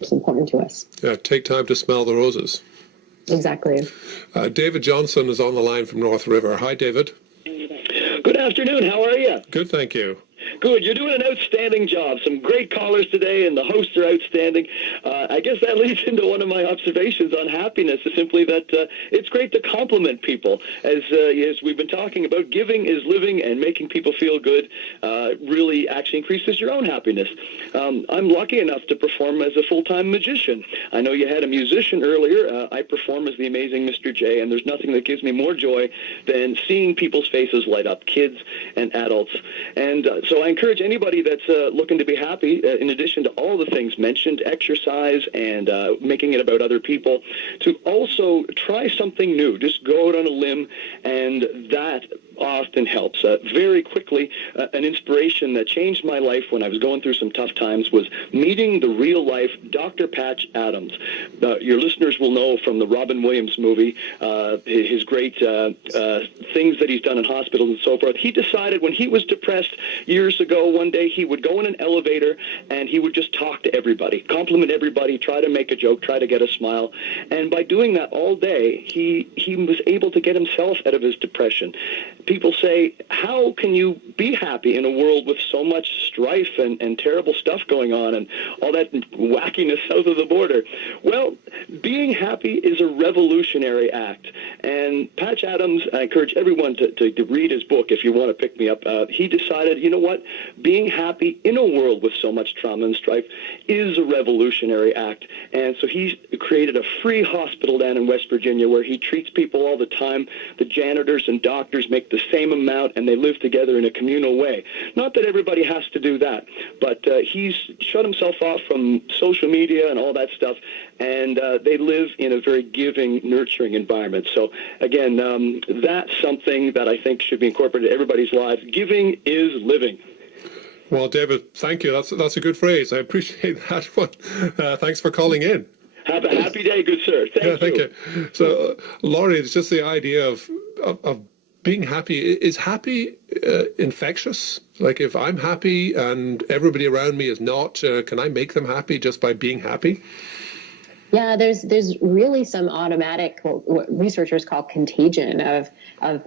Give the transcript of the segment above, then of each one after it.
is important to us. Yeah, take time to smell the roses. Exactly. David Johnson is on the line from North River. Hi, David. Good afternoon. How are you? Good, thank you. Good. You're doing an outstanding job. Some great callers today, and the hosts are outstanding. I guess that leads into one of my observations on happiness, is simply that it's great to compliment people. As we've been talking about, giving is living, and making people feel good really actually increases your own happiness. I'm lucky enough to perform as a full-time magician. I know you had a musician earlier. I perform as the amazing Mr. J, and there's nothing that gives me more joy than seeing people's faces light up, kids and adults. And so I encourage anybody that's looking to be happy, in addition to all the things mentioned, exercise and making it about other people, to also try something new. Just go out on a limb, and that often helps. Very quickly, an inspiration that changed my life when I was going through some tough times was meeting the real-life Dr. Patch Adams. Your listeners will know from the Robin Williams movie, his great things that he's done in hospitals and so forth. He decided when he was depressed years ago, one day he would go in an elevator and he would just talk to everybody, compliment everybody, try to make a joke, try to get a smile. And by doing that all day, he was able to get himself out of his depression. People say, how can you be happy in a world with so much strife and terrible stuff going on and all that wackiness south of the border? Well, being happy is a revolutionary act. And Patch Adams, I encourage everyone to read his book if you want to pick me up. He decided, you know what, being happy in a world with so much trauma and strife is a revolutionary act. And so he's created a free hospital down in West Virginia where he treats people all the time. The janitors and doctors make the same amount, and they live together in a communal way. Not that everybody has to do that, but he's shut himself off from social media and all that stuff, and they live in a very giving, nurturing environment. So, again, that's something that I think should be incorporated in everybody's lives. Giving is living. Well, David, thank you. That's a good phrase. I appreciate that one. Thanks for calling in. Have a happy day, good sir. Thank you. So, Laurie, it's just the idea of being happy. Is happy infectious? Like, if I'm happy and everybody around me is not, can I make them happy just by being happy? Yeah, there's really some automatic, what researchers call contagion of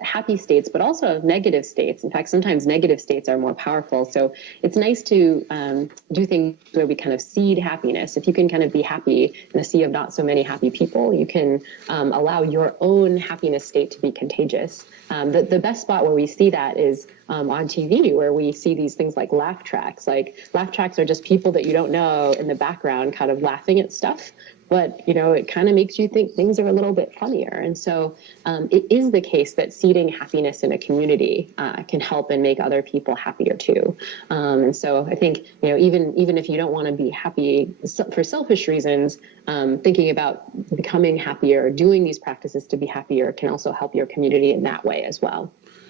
happy states, but also of negative states. In fact, sometimes negative states are more powerful. So it's nice to do things where we kind of seed happiness. If you can kind of be happy in a sea of not so many happy people, you can allow your own happiness state to be contagious. The best spot where we see that is on TV, where we see these things like laugh tracks. Like, laugh tracks are just people that you don't know in the background kind of laughing at stuff. But, you know, it kind of makes you think things are a little bit funnier. And so it is the case that seeding happiness in a community can help and make other people happier too. And so I think, you know, even if you don't want to be happy for selfish reasons, thinking about becoming happier, doing these practices to be happier can also help your community in that way as well.